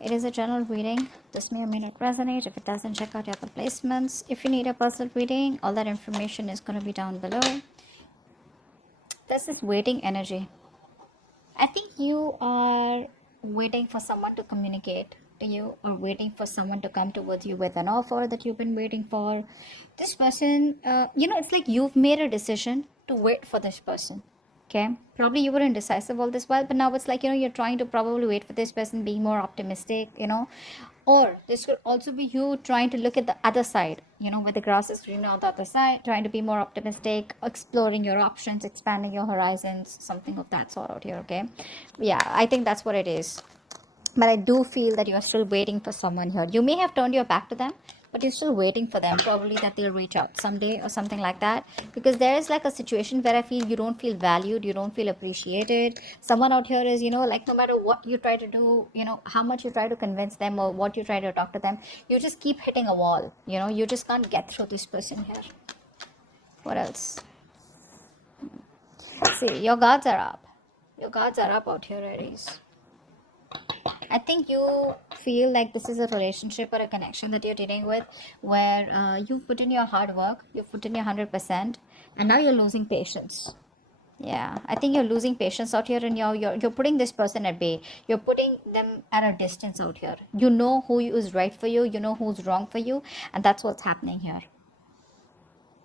It is a general reading. This may or may not resonate. If it doesn't, check out your other placements. If you need a personal reading, all that information is going to be down below. This is waiting energy. I think you are waiting for someone to communicate to you, or waiting for someone to come towards you with an offer that you've been waiting for. This person, it's like you've made a decision to wait for this person. Okay, probably you were indecisive all this while, but now it's like, you're trying to probably wait for this person, being more optimistic, or this could also be you trying to look at the other side, where the grass is greener on the other side, trying to be more optimistic, exploring your options, expanding your horizons, something of that sort out here. Okay, yeah, I think that's what it is. But I do feel that you're still waiting for someone here. You may have turned your back to them, but you're still waiting for them, probably that they'll reach out someday or something like that. Because there is like a situation where I feel you don't feel valued, you don't feel appreciated. Someone out here is, like, no matter what you try to do, how much you try to convince them or what you try to talk to them, you just keep hitting a wall. You just can't get through this person here. What else? See, your guards are up. Your guards are up out here, Aries. I think you feel like this is a relationship or a connection that you're dealing with, where you've put in your hard work, you've put in your 100%, and now you're losing patience. Yeah, I think you're losing patience out here, and you're putting this person at bay. You're putting them at a distance out here. You know who is right for you, you know who's wrong for you, and that's what's happening here.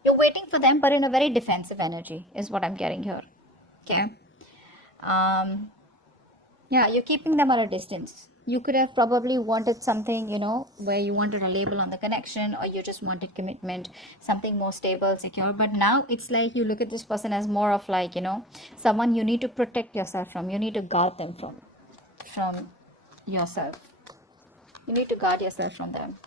You're waiting for them, but in a very defensive energy, is what I'm getting here. Okay. Yeah, you're keeping them at a distance. You could have probably wanted something, where you wanted a label on the connection, or you just wanted commitment, something more stable, secure. But now it's like you look at this person as more of like, someone you need to protect yourself from. You need to guard them from yourself. You need to guard yourself from them.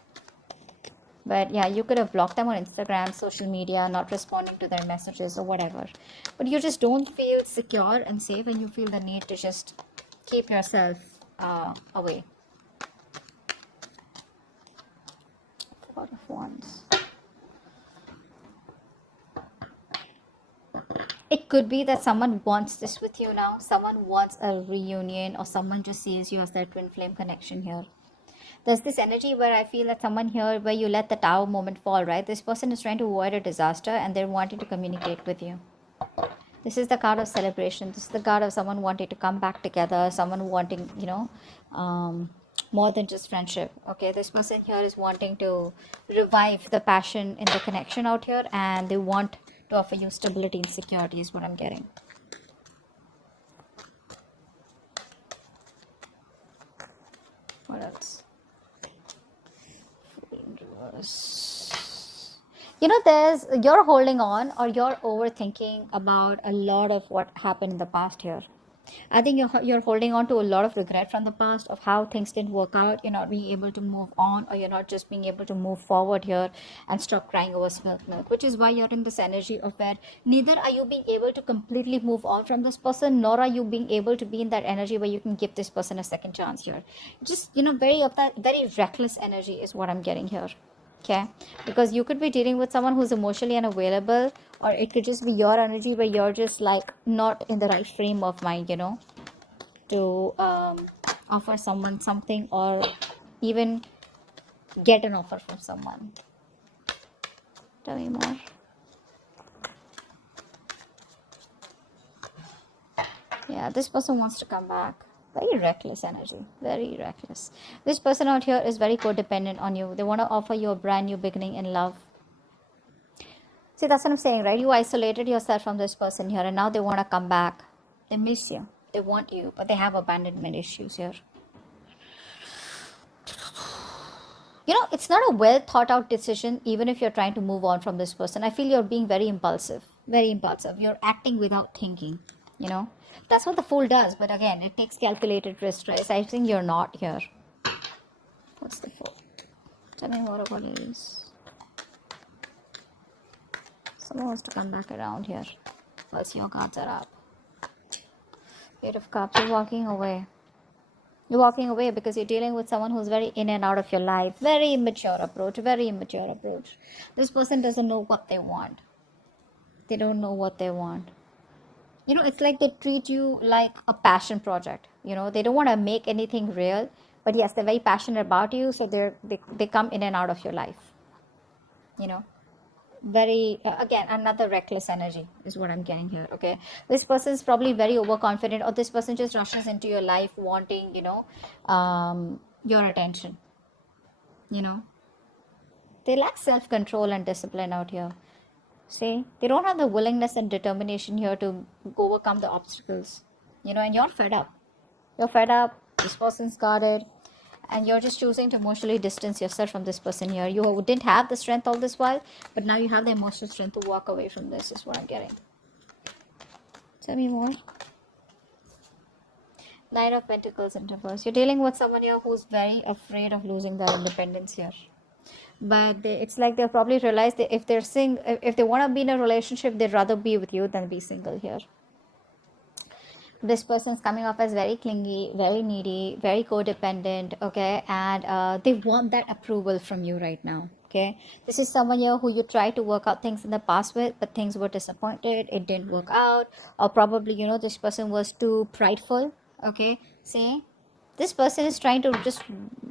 But yeah, you could have blocked them on Instagram, social media, not responding to their messages or whatever. But you just don't feel secure and safe, and you feel the need to just keep yourself away. Four of Wands. It could be that someone wants this with you now. Someone wants a reunion, or someone just sees you as their twin flame connection here. There's this energy where I feel that someone here, where you let the tower moment fall, right? This person is trying to avoid a disaster, and they're wanting to communicate with you. This is the card of celebration. This is the card of someone wanting to come back together, someone wanting, more than just friendship. Okay, this person here is wanting to revive the passion in the connection out here, and they want to offer you stability and security, is what I'm getting. What else? You're holding on, or you're overthinking about a lot of what happened in the past here. I think you're holding on to a lot of regret from the past, of how things didn't work out. You're not being able to move on, or you're not just being able to move forward here and stop crying over spilt milk, which is why you're in this energy of where neither are you being able to completely move on from this person, nor are you being able to be in that energy where you can give this person a second chance here. Just, very of that very reckless energy is what I'm getting here. Okay, because you could be dealing with someone who's emotionally unavailable, or it could just be your energy where you're just like not in the right frame of mind, to offer someone something, or even get an offer from someone. Tell me more. Yeah, this person wants to come back. Very reckless energy. Very reckless. This person out here is very codependent on you. They want to offer you a brand new beginning in love. See, that's what I'm saying, right? You isolated yourself from this person here, and now they want to come back. They miss you. They want you, but they have abandonment issues here. It's not a well thought out decision, even if you're trying to move on from this person. I feel you're being very impulsive. Very impulsive. You're acting without thinking, That's what the Fool does, but again, it takes calculated risk, right? I think you're not here. What's the Fool? Tell me more about Aries. Someone wants to come back around here. Plus your cards are up. Eight of Cups. You're walking away. You're walking away because you're dealing with someone who's very in and out of your life. Very immature approach. Very immature approach. This person doesn't know what they want. They don't know what they want. It's like they treat you like a passion project. They don't want to make anything real, But yes, they're very passionate about you, so they come in and out of your life, you know. Very again, another reckless energy is what I'm getting here. Okay, this person is probably very overconfident, or this person just rushes into your life wanting, your attention, you know. They lack self-control and discipline out here. See, they don't have the willingness and determination here to overcome the obstacles, and you're fed up. You're fed up, this person's got it, and you're just choosing to emotionally distance yourself from this person here. You didn't have the strength all this while, but now you have the emotional strength to walk away from this, is what I'm getting. Tell me more. Nine of Pentacles in reverse. You're dealing with someone here who's very afraid of losing their independence here. But it's like they'll probably realize that if if they want to be in a relationship, they'd rather be with you than be single here. This person's coming off as very clingy, very needy, very codependent, okay, and they want that approval from you right now. Okay, this is someone here who you tried to work out things in the past with, but things were disappointed, it didn't work out, or probably this person was too prideful. Okay, see, this person is trying to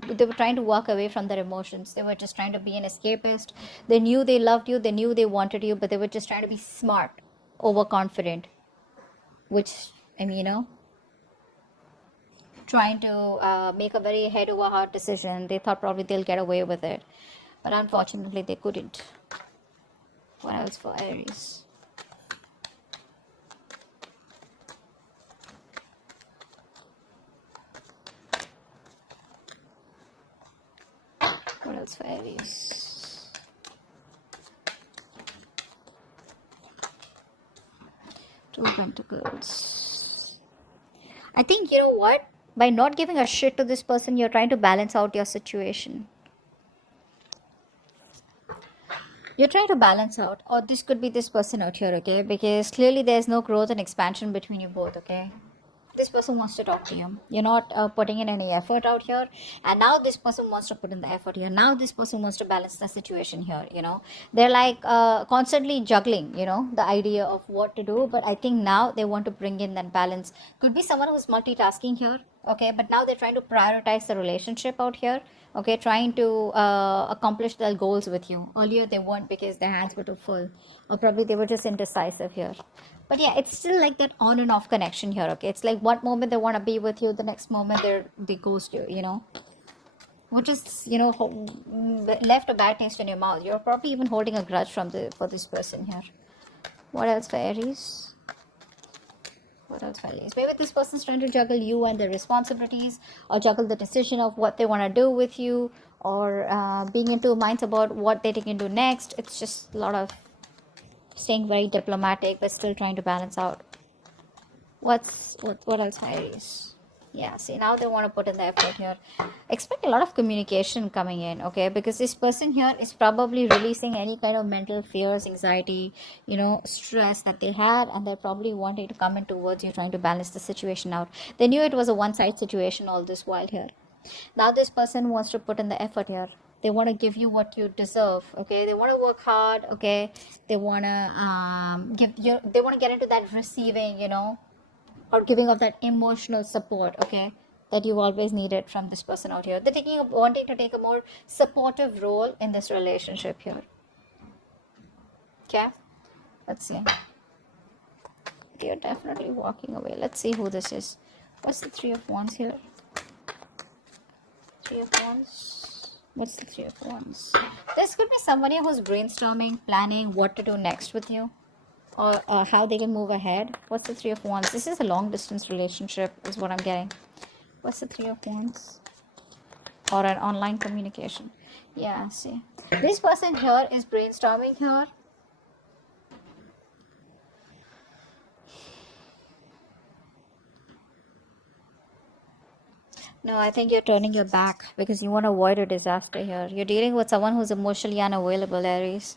they were trying to walk away from their emotions. They were just trying to be an escapist. They knew they loved you, they knew they wanted you, but they were just trying to be smart, overconfident, which, I mean, trying to make a very head over heart decision. They thought probably they'll get away with it, but unfortunately they couldn't. What else for Aries? What else for Aries? Two of Pentacles. I think, you know what? By not giving a shit to this person, you're trying to balance out your situation. You're trying to balance out, or this could be this person out here, okay? Because clearly there's no growth and expansion between you both, okay? This person wants to talk to you. You're not putting in any effort out here, and now this person wants to put in the effort here. Now this person wants to balance the situation here. They're like constantly juggling, the idea of what to do. But I think now they want to bring in that balance. Could be someone who's multitasking here, okay? But now they're trying to prioritize the relationship out here, okay? Trying to accomplish their goals with you. Earlier they weren't because their hands were too full, or probably they were just indecisive here. But yeah, it's still like that on and off connection here, okay? It's like one moment they want to be with you, the next moment they ghost you, which is, left a bad taste in your mouth. You're probably even holding a grudge for this person here. What else for Aries? What else for Aries? Maybe this person's trying to juggle you and their responsibilities, or juggle the decision of what they want to do with you, or being in two minds about what they can do next. It's just a lot of staying very diplomatic but still trying to balance out. What else, Aries? Yeah, see, now they want to put in the effort here. Expect a lot of communication coming in, okay? Because this person here is probably releasing any kind of mental fears, anxiety, stress that they had, and they're probably wanting to come in towards you, trying to balance the situation out. They knew it was a one-side situation all this while here. Now this person wants to put in the effort here. They want to give you what you deserve, okay? They want to work hard, okay? They want to they want to get into that receiving, or giving of that emotional support, okay, that you've always needed from this person out here. They're wanting to take a more supportive role in this relationship here. Okay, let's see. They're definitely walking away. Let's see who this is. What's the Three of Wands here? Three of Wands. What's the Three of Wands? This could be somebody who's brainstorming, planning what to do next with you, or how they can move ahead. What's the Three of Wands? This is a long distance relationship is what I'm getting. What's the Three of Wands? Or an online communication. Yeah, see, this person here is brainstorming here. No, I think you're turning your back because you want to avoid a disaster here. You're dealing with someone who's emotionally unavailable, Aries.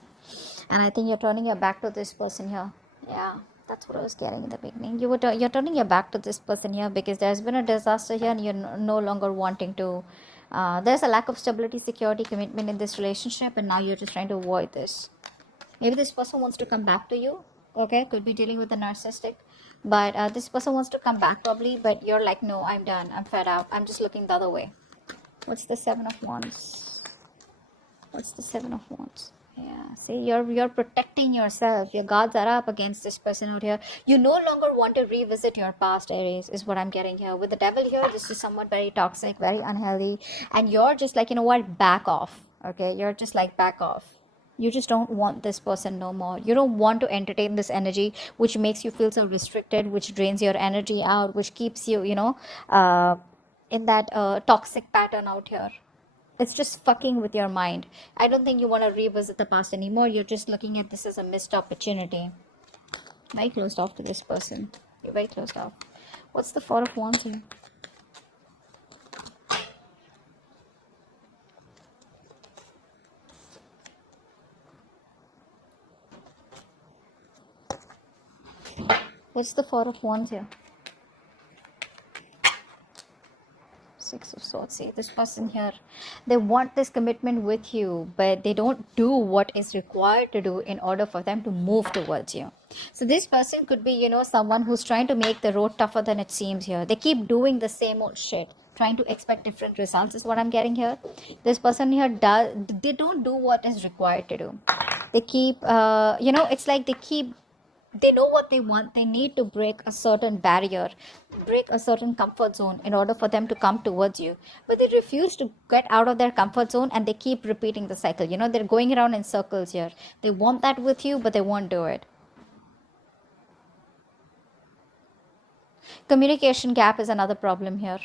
And I think you're turning your back to this person here. Yeah, that's what I was getting in the beginning. You're turning your back to this person here because there's been a disaster here, and you're no longer wanting to. There's a lack of stability, security, commitment in this relationship, and now you're just trying to avoid this. Maybe this person wants to come back to you. Okay, could be dealing with a narcissistic, but this person wants to come back probably, but you're like, no, I'm done, I'm fed up, I'm just looking the other way. What's the Seven of Wands? What's the Seven of Wands? Yeah, see, you're protecting yourself. Your guards are up against this person out here. You no longer want to revisit your past, Aries, is what I'm getting here. With the devil here, this is somewhat very toxic, very unhealthy. And you're just like, you know what, back off. Okay, you're just like, back off. You just don't want this person no more. You don't want to entertain this energy, which makes you feel so restricted, which drains your energy out, which keeps you, in that toxic pattern out here. It's just fucking with your mind. I don't think you want to revisit the past anymore. You're just looking at this as a missed opportunity. Very closed off to this person. You're very closed off. What's the Four of Wands here? What's the Four of Wands here? Six of Swords. See, this person here, they want this commitment with you, but they don't do what is required to do in order for them to move towards you. So this person could be, someone who's trying to make the road tougher than it seems here. They keep doing the same old shit, trying to expect different results is what I'm getting here. This person here they don't do what is required to do. They keep, it's like they know what they want. They need to break a certain barrier, break a certain comfort zone in order for them to come towards you, but they refuse to get out of their comfort zone, and they keep repeating the cycle. They're going around in circles here. They want that with you, but they won't do it. Communication gap is another problem here.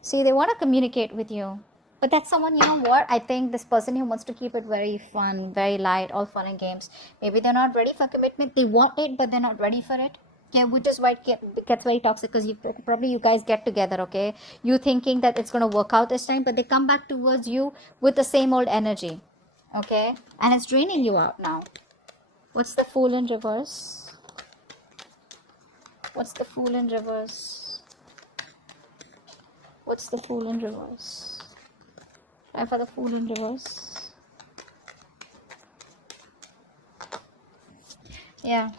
See, they want to communicate with you, but that's someone, what, I think this person who wants to keep it very fun, very light, all fun and games. Maybe they're not ready for commitment. They want it, but they're not ready for it. Yeah, which is why it gets very toxic, because you guys get together, okay, you thinking that it's going to work out this time, but they come back towards you with the same old energy, okay, and it's draining you out now. What's the Fool in reverse? What's the Fool in reverse? What's the Fool in reverse? Try for the Fool in reverse. Yeah.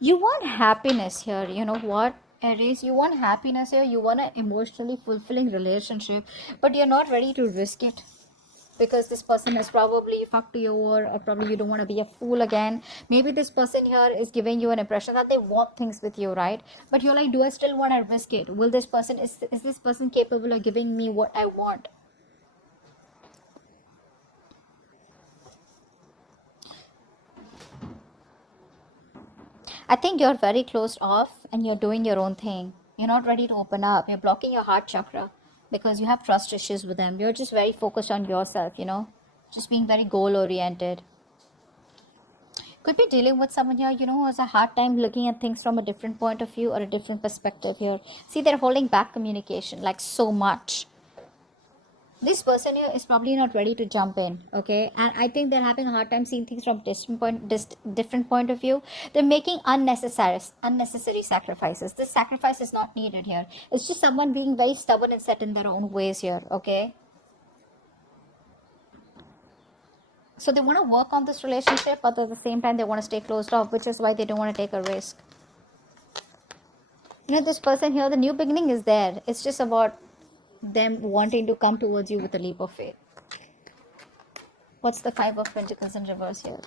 You want happiness here. You know what, Aries? You want happiness here. You want an emotionally fulfilling relationship, but you're not ready to risk it, because this person has probably fucked you over, or probably you don't want to be a fool again. Maybe this person here is giving you an impression that they want things with you, right? But you're like, do I still want to risk it? Will this person, is this person capable of giving me what I want? I think you're very closed off and you're doing your own thing. You're not ready to open up. You're blocking your heart chakra because you have trust issues with them. You're just very focused on yourself, just being very goal oriented. Could be dealing with someone here, who has a hard time looking at things from a different point of view or a different perspective here. See, they're holding back communication like so much. This person here is probably not ready to jump in, okay, and I think they're having a hard time seeing things from different point of view. They're making unnecessary sacrifices. This sacrifice is not needed here. It's just someone being very stubborn and set in their own ways here, okay. So they want to work on this relationship, but at the same time they want to stay closed off, which is why they don't want to take a risk. This person here, the new beginning is there. It's just about them wanting to come towards you with a leap of faith. What's the Five of Pentacles in reverse here?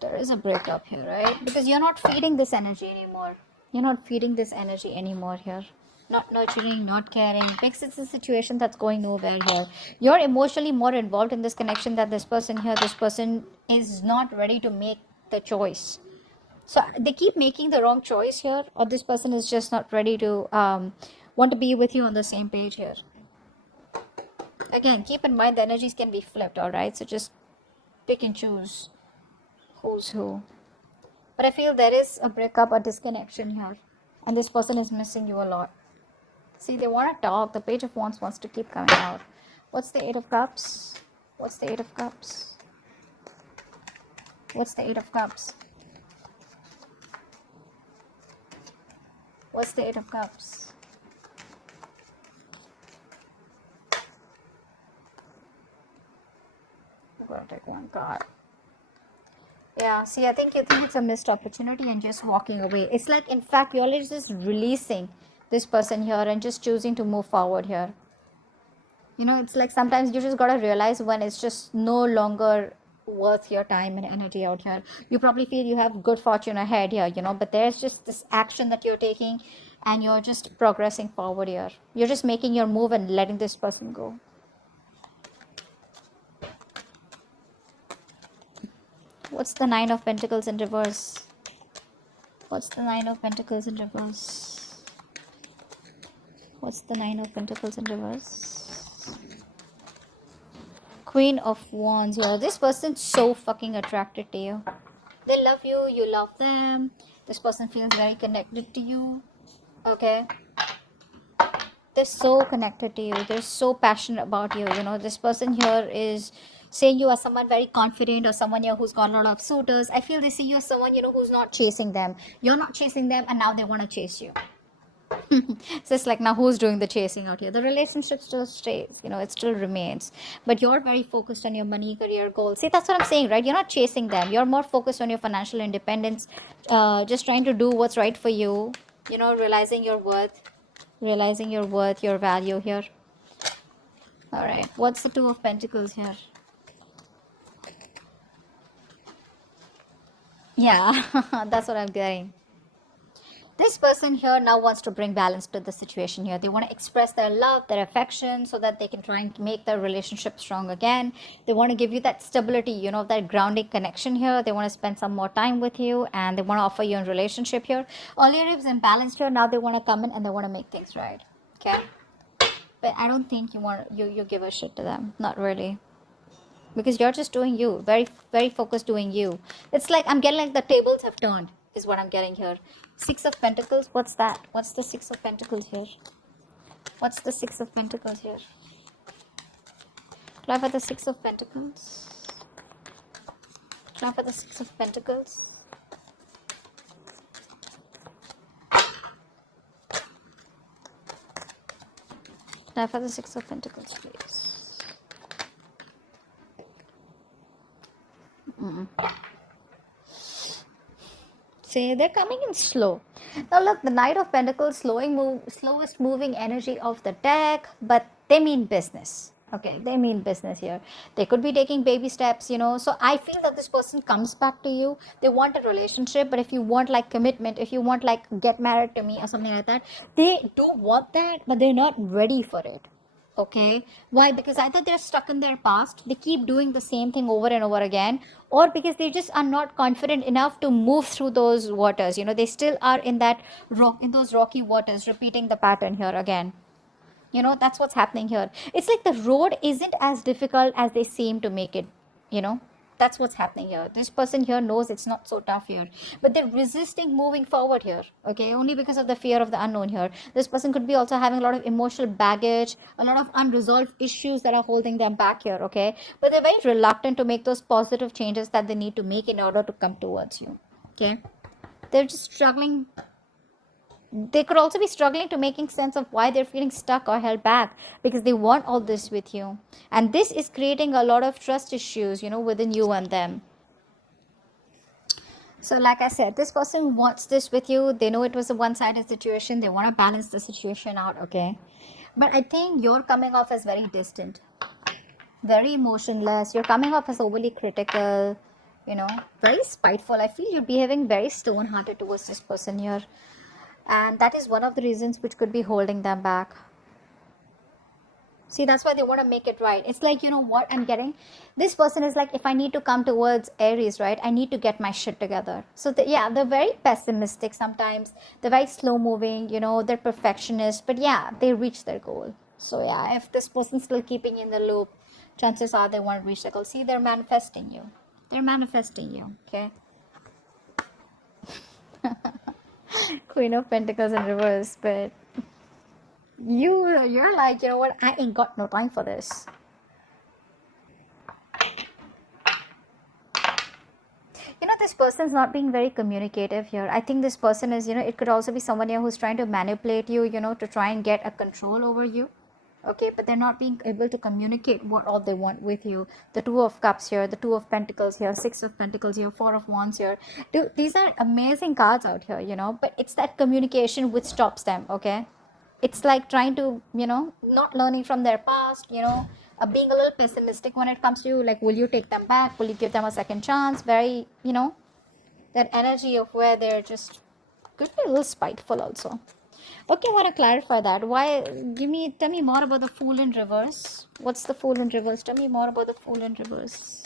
There is a breakup here, right? Because you're not feeding this energy anymore. You're not feeding this energy anymore here. Not nurturing, not caring. Because it's a situation that's going nowhere here. You're emotionally more involved in this connection than this person here. This person is not ready to make the choice. So they keep making the wrong choice here, or this person is just not ready to want to be with you on the same page here. Again, keep in mind the energies can be flipped, alright? So just pick and choose who's who. But I feel there is a breakup, a disconnection here. And this person is missing you a lot. See, they want to talk. The Page of Wands wants to keep coming out. What's the Eight of Cups? What's the Eight of Cups? What's the Eight of Cups? What's the Eight of Cups? I'm going to take one card. Yeah, see, I think you think it's a missed opportunity and just walking away. It's like, in fact, you're just releasing this person here and just choosing to move forward here. It's like sometimes you just gotta realize when it's just no longer worth your time and energy out here. You probably feel you have good fortune ahead here, but there's just this action that you're taking and you're just progressing forward here. You're just making your move and letting this person go. What's the Nine of Pentacles in reverse? What's the Nine of Pentacles in reverse? What's the Nine of Pentacles in reverse? Queen of Wands. Yo, this person's so fucking attracted to you. They love you, you love them. This person feels very connected to you. Okay. They're so connected to you. They're so passionate about you. This person here is saying you as someone very confident or someone here who's got a lot of suitors. I feel they see you as someone, who's not chasing them. You're not chasing them and now they want to chase you. So it's like, now who's doing the chasing out here? The relationship still stays, it still remains, but you're very focused on your money, career goals. See, that's what I'm saying, right? You're not chasing them. You're more focused on your financial independence, just trying to do what's right for you, realizing your worth, your value here. All right, what's the Two of Pentacles here? Yeah. That's what I'm getting. This person here now wants to bring balance to the situation here. They want to express their love, their affection, so that they can try and make their relationship strong again. They want to give you that stability, that grounding connection here. They want to spend some more time with you and they want to offer you a relationship here. Earlier it was imbalanced here. Now they want to come in and they want to make things right. Okay? But I don't think you give a shit to them. Not really. Because you're just doing you. Very, very focused doing you. It's like, I'm getting like the tables have turned, is what I'm getting here. Six of Pentacles, what's that? What's the Six of Pentacles here? What's the Six of Pentacles here? Try for the Six of Pentacles. Try for the Six of Pentacles. Try for the Six of Pentacles, please. See, they're coming in slow. Now look, the Knight of Pentacles, slowest moving energy of the deck, but they mean business. Okay, they mean business here. They could be taking baby steps, So I feel that this person comes back to you. They want a relationship, but if you want like commitment, if you want like get married to me or something like that, they do want that, but they're not ready for it. Okay, why? Because either they're stuck in their past, they keep doing the same thing over and over again, or because they just are not confident enough to move through those waters. They still are in that in those rocky waters, repeating the pattern here again. That's what's happening here. It's like the road isn't as difficult as they seem to make it. you know that's what's happening here. This person here knows it's not so tough here, but they're resisting moving forward here. Okay, only because of the fear of the unknown here. This person could be also having a lot of emotional baggage, a lot of unresolved issues that are holding them back here. Okay, but they're very reluctant to make those positive changes that they need to make in order to come towards you. Okay, they're just struggling. They could also be struggling to making sense of why they're feeling stuck or held back, because they want all this with you, and this is creating a lot of trust issues within you and them. So like I said, this person wants this with you. They know it was a one-sided situation. They want to balance the situation out. Okay, but I think you're coming off as very distant, very emotionless. You're coming off as overly critical, very spiteful. I feel you're behaving very stone-hearted towards this person here, and that is one of the reasons which could be holding them back. See, that's why they want to make it right. It's like, what I'm getting? This person is like, if I need to come towards Aries, right, I need to get my shit together. So, yeah, they're very pessimistic sometimes. They're very slow moving, they're perfectionists. But yeah, they reach their goal. So, yeah, if this person's still keeping in the loop, chances are they won't reach their goal. See, they're manifesting you. They're manifesting you, okay? Queen of Pentacles in reverse, but you're like, what, I ain't got no time for this. This person's not being very communicative here. I think this person is, it could also be someone here who's trying to manipulate you, to try and get a control over you. Okay, but they're not being able to communicate what all they want with you. The Two of Cups here, the Two of Pentacles here, Six of Pentacles here, Four of Wands here. Dude, these are amazing cards out here, but it's that communication which stops them. Okay, it's like trying to, not learning from their past, being a little pessimistic when it comes to you. Like, will you take them back? Will you give them a second chance? Very, that energy of where they're just could be a little spiteful also. Okay, I want to clarify that. Why? Tell me more about the Fool in reverse. What's the Fool in reverse? Tell me more about the Fool in reverse.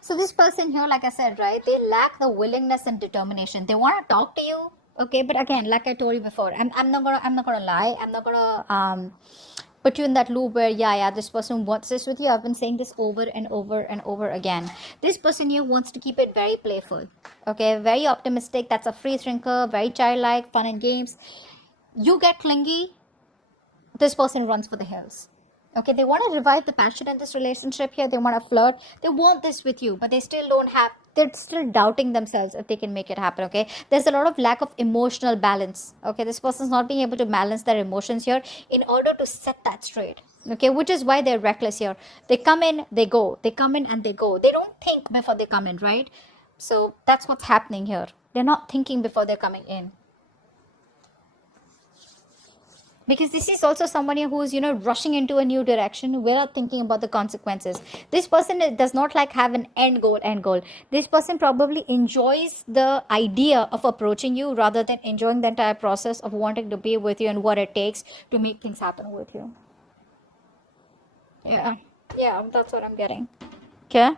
So this person here, like I said, right, they lack the willingness and determination. They want to talk to you, okay, but again, like I told you before, I'm not gonna lie. I'm not gonna put you in that loop where yeah, this person wants this with you. I've been saying this over and over and over again. This person here wants to keep it very playful, okay, very optimistic. That's a free thinker, very childlike, fun and games. You get clingy, this person runs for the hills. Okay, they want to revive the passion in this relationship here. They want to flirt. They want this with you, but they still don't have, they're still doubting themselves if they can make it happen. Okay, there's a lot of lack of emotional balance. Okay, this person's not being able to balance their emotions here in order to set that straight. Okay, which is why they're reckless here. They come in, they go. They come in and they go. They don't think before they come in, right? So that's what's happening here. They're not thinking before they're coming in. Because this is also someone who's rushing into a new direction without thinking about the consequences. This person does not like have an end goal. This person probably enjoys the idea of approaching you rather than enjoying the entire process of wanting to be with you and what it takes to make things happen with you. Yeah, yeah, that's what I'm getting. Okay.